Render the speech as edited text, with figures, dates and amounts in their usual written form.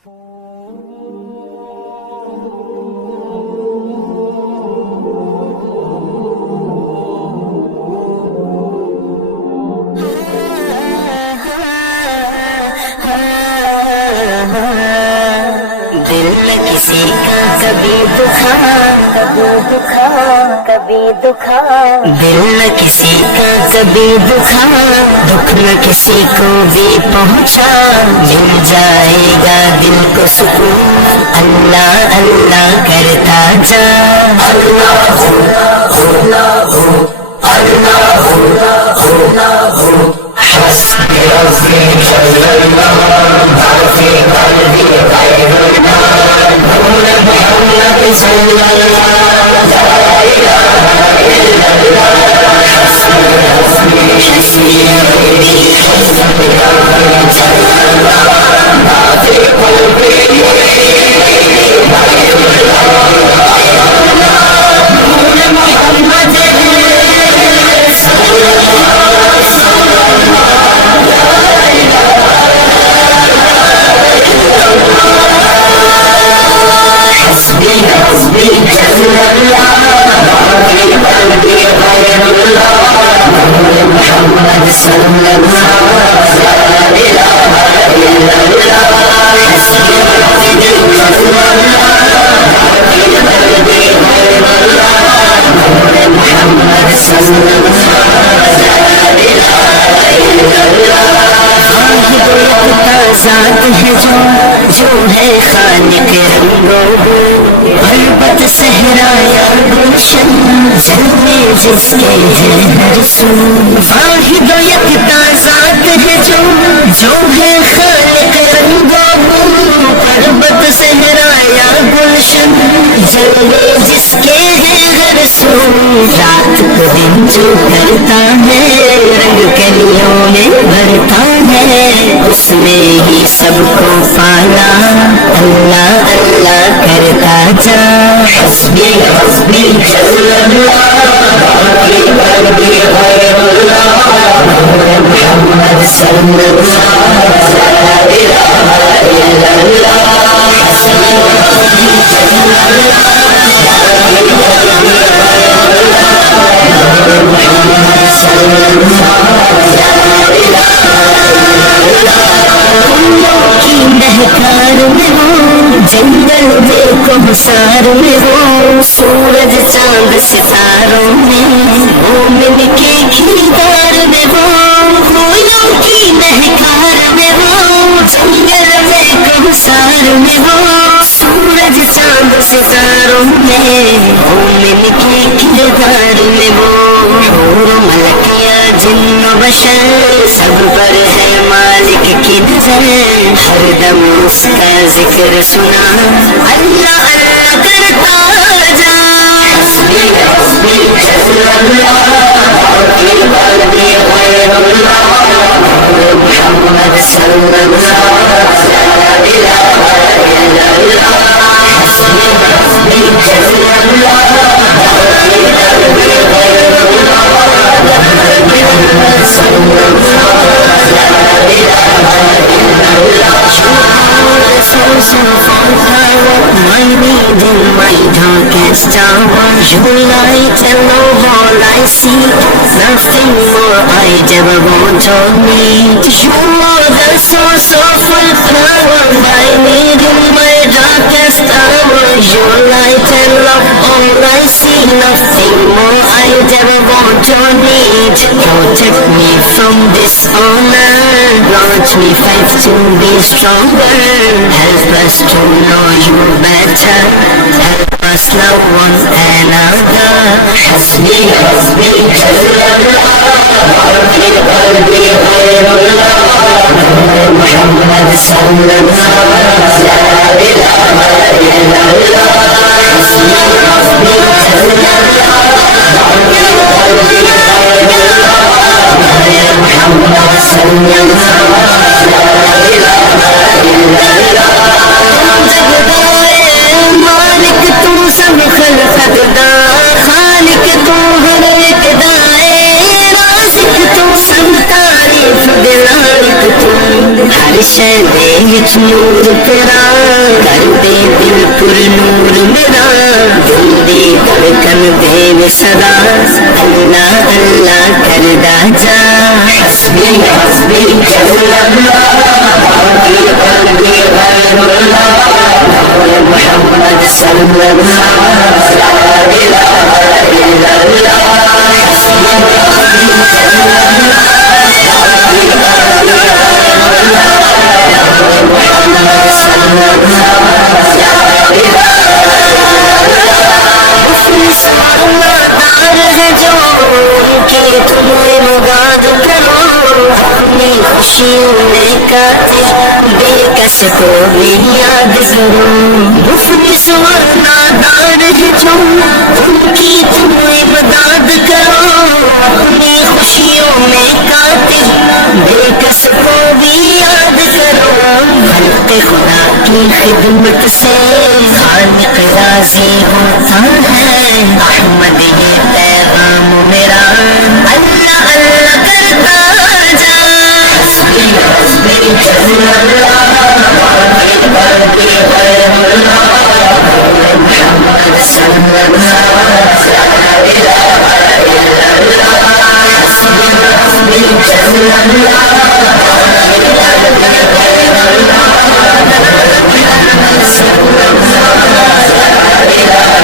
دل میں کسی کا کبھی دکھا کبھی دکھا دل نہ کسی کا کبھی دکھا دکھ نہ کسی کو بھی پہنچا مل جائے گا دل کو سکون اللہ اللہ کرتا جا حسبي ربي جل الله ما في قلبي غير الله نور محمد صلى الله لا إله إلا الله حسبي ربي جل الله ما في قلبي غير الله نور محمد صلى الله حسبي حسبي جل الله ما في قلبي غير الله نور محمد صلى الله لا إله إلا الله حسبي حسبي جل الله ما في قلبي غير الله نور محمد صلى الله لا إله إلا الله ذات ہے جو ہے خالق رنگوں غربت صحرا یا گلشن جلوے جس کے ہے ہر سو واحد و یکتا ذات ہے جو ہے خالق رنگوں غربت صحرا یا گلشن جلوے جس کے ہے ہر سو رات کو دن جو کرتا ہے رنگ کلیوں میں بھرتا ہے اس میں ہی سب کو پالا اللہ اللہ کرتا جا حسبی حسبی جل اللہ ما في قلبي غير الله نور محمد صلى الله لا إله إلا الله حسبي حسبي جل الله ما في قلبي غير الله نور محمد صلى الله لا إله کی مہکار میں ہو جنگل دیکھو حسار میں ہو سورج چاند ستاروں میں مومن کے کردار میں ہو پھولوں کی مہکار میں ہو جنگل دیکھو حسار میں ہو سورج چاند ستاروں میں مومن کے کردار میں ہو حور ملکیہ جن و بشر سب پر ہے مالک کی نظر ہر دم اس کا ذکر سنا اللہ اللہ کرتا جا حسبی حسبی جل اللہ ما في قلبي غير الله نور محمد صلى الله لا إله إلا الله حسبي حسبي جل الله ما في قلبي غير الله نور محمد صلى الله لا إله إلا الله source of all power, my need in my darkest hour. You light and all I see, nothing more I'd ever want or need. You are the source of all power, my need in my darkest hour. You light and love all I see, nothing more I'd ever want or need. Protect me from dishonor, grant me faith to be stronger. Help us to know you better, help us love one another. حسبي حسبي جل الله ما في قلبي غير الله نور محمد صلى الله لا إله إلا الله حسبي حسبي جل الله ما في قلبي غير الله نور محمد صلى الله لا إله إلا الله مالک تو سب خلقت دا خالق تو ہر ایک دائے رازق تو سب تعریف دلالک تو ہر شے وچ نور تیرا میرا کر دے دل پر نور میرا دل دی دھڑکن دے صدا اللہ اللہ کردا جا حسبی حسبی جل اللہ باقی قلبی غیر اللہ محمد صلی اللہ لا الہ الا اللہ حسبی حسبی جل اللہ محمد صلی اللہ دار ہے جو ان کے تمہیں مباد کرو اپنی خوشیوں میں کاتے بے کس کو بھی یاد کرو مفلس دار ہے جو ان کی تمہیں مداد کرو اپنی خوشیوں میں کاتے بے کس کو بھی یاد کرو خلق خدا کی خدمت سے خالق راضی ہوتا ہے احمد یہ پیغام میرا اللہ اللہ کرتا جا حسبی حسبی جل اللہ باقی قلبی غیر اللہ محمد صلی اللہ لا الہ الا اللہ حسبی حسبی جل اللہ باقی قلبی غیر اللہ محمد صلی اللہ لا الہ الا اللہ